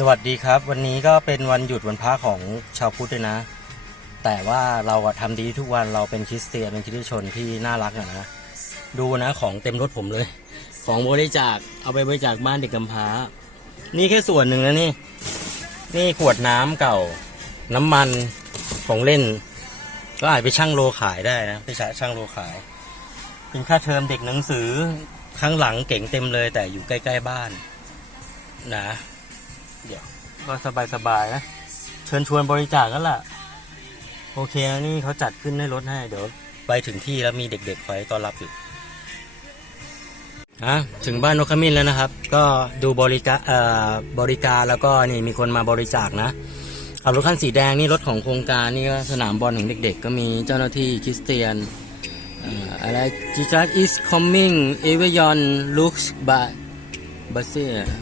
สวัสดีครับ วันนี้ก็เป็นวันหยุดวันพระของชาวพุทธเลยนะ แต่ว่าเราอะทำดีทุกวันเราเป็นคริสเตียนเป็นคริสตชนที่น่ารักอะนะ ดูนะของเต็มรถผมเลย ของบริจาคเอาไปบริจาคบ้านเด็กกำพร้า นี่แค่ส่วนหนึ่งนะนี่ นี่ขวดน้ำเก่า น้ำมันของเล่น ก็อาจไปช่างโลขายได้นะไปใช้ช่างโลขาย เป็นค่าเทอมเด็กหนังสือข้างหลังเก่งเต็มเลย แต่อยู่ใกล้ ๆ บ้าน นะ เดี๋ยวก็สบายๆนะ เชิญชวนบริจาคกันล่ะ โอเคนะนี่เขาจัดขึ้นให้รถให้ เดี๋ยวไปถึงที่แล้วมีเด็กๆคอยต้อนรับอยู่อะถึงบ้านนกขมิ้นแล้วนะครับ ก็ดูบริการบริการแล้วก็นี่มีคนมาบริจาคนะขับรถคันสีแดงนี่รถของโครงการนี่ก็สนามบอลของเด็กๆ ก็มีเจ้าหน้าที่คริสเตียนอะไร Jesus is coming everyone looks but but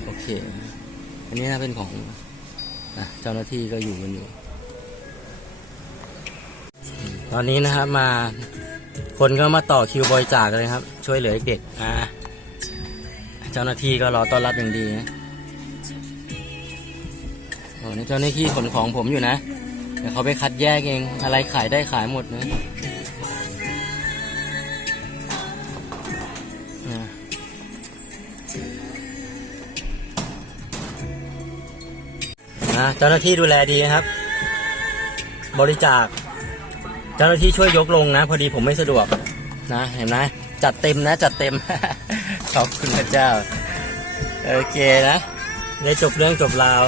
โอเค อันนี้น่าเป็นของนะเจ้าหน้าที่ก็อยู่กันอยู่ ตอนนี้นะครับมา คนก็มาต่อคิวบริจาคกันเลยครับ ช่วยเหลือเด็กอ่าเจ้าหน้าที่ก็รอต้อนรับอย่างดีนะโอ้นี่เจ้าหน้าที่ขนของผมอยู่นะเดี๋ยวเขาไปคัดแยกเอง อะไรขายได้ขายหมดนะ นะเจ้าหน้าที่ดูแลดีนะครับ บริจาค เจ้าหน้าที่ช่วยยกลงนะ พอดีผมไม่สะดวกนะ เห็นไหมจัดเต็มนะ จัดเต็ม ขอบคุณพระเจ้า โอเคนะ ได้จบเรื่องจบราว